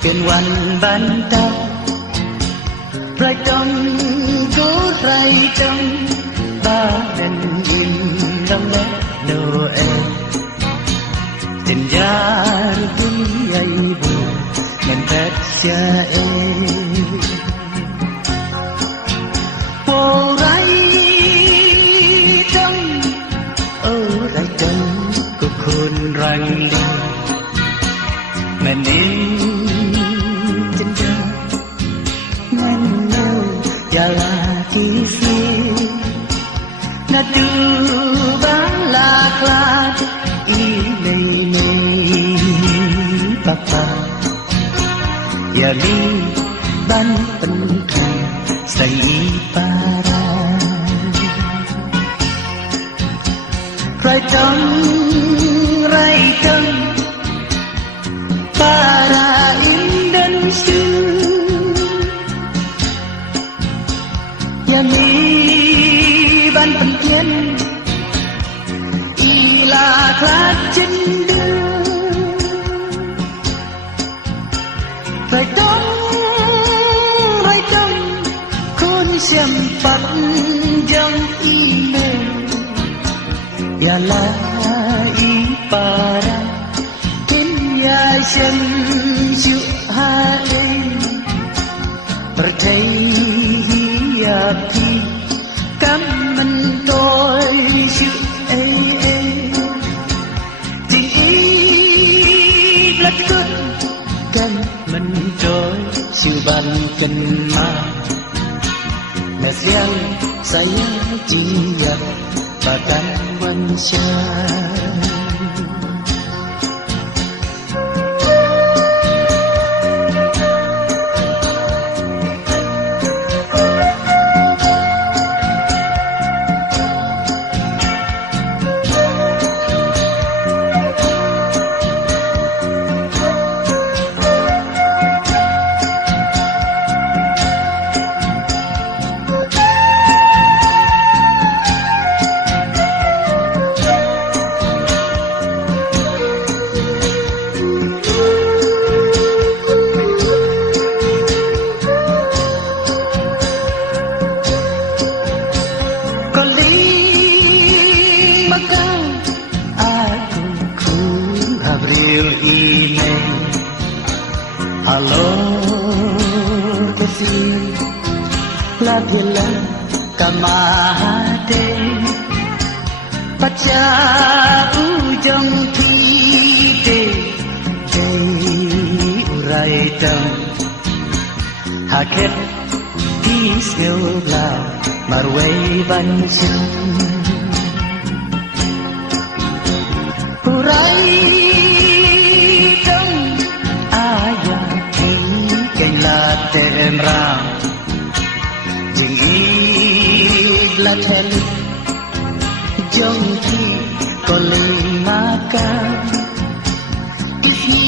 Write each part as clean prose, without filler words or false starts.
เป็นวันบันดาลไรจงกูไรจงบ้าเดินยินดำเนินโนเอจินยาดุนใหญ่บุมันแทบเสียเอโอไรจงโอไรจงกูคนรังลีมันเองNadu bala klat ini papa ya li ban penting say para rai tong para Indonesia ya li ban penting ilah klat jenda rai tong khôn sempat jang ine ialah ipara kin ya sen ju hai percaya ki cam mình tôi sự tình ý lắc cất cam mình trôi sự bàn cần mà mẹ riêng saya dia badan manusia ini halo kasih lagilah kamade baca ujung kide jai urai dam haket tisneu la marwai banchan urai tem ram jing la thel jong ki koli makan isi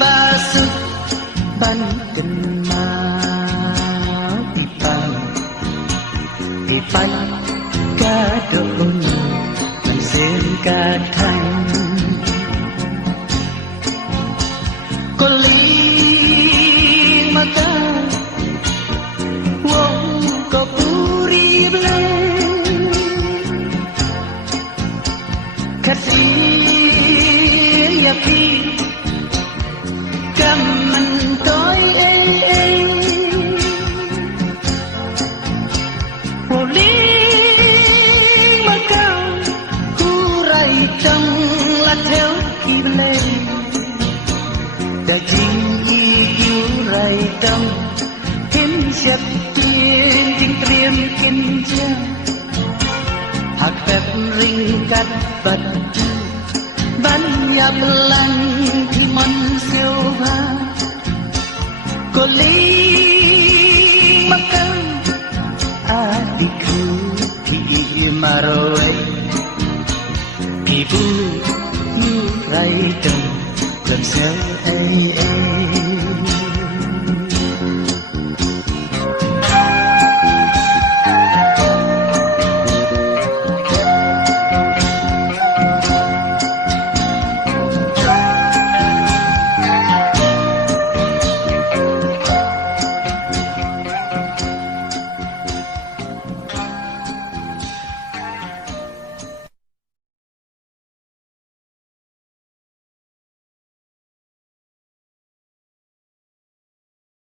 basu ban kenma pipan ka don man sen ka thang kasih yapi kaman toy boleh makau kurai trong là theo kibla daging kurai trong hin siap tiên jing triêm kin cha hak tep ringkat batu banyak belang cuman silva koling makan adikku di như ray trồng làm sao ai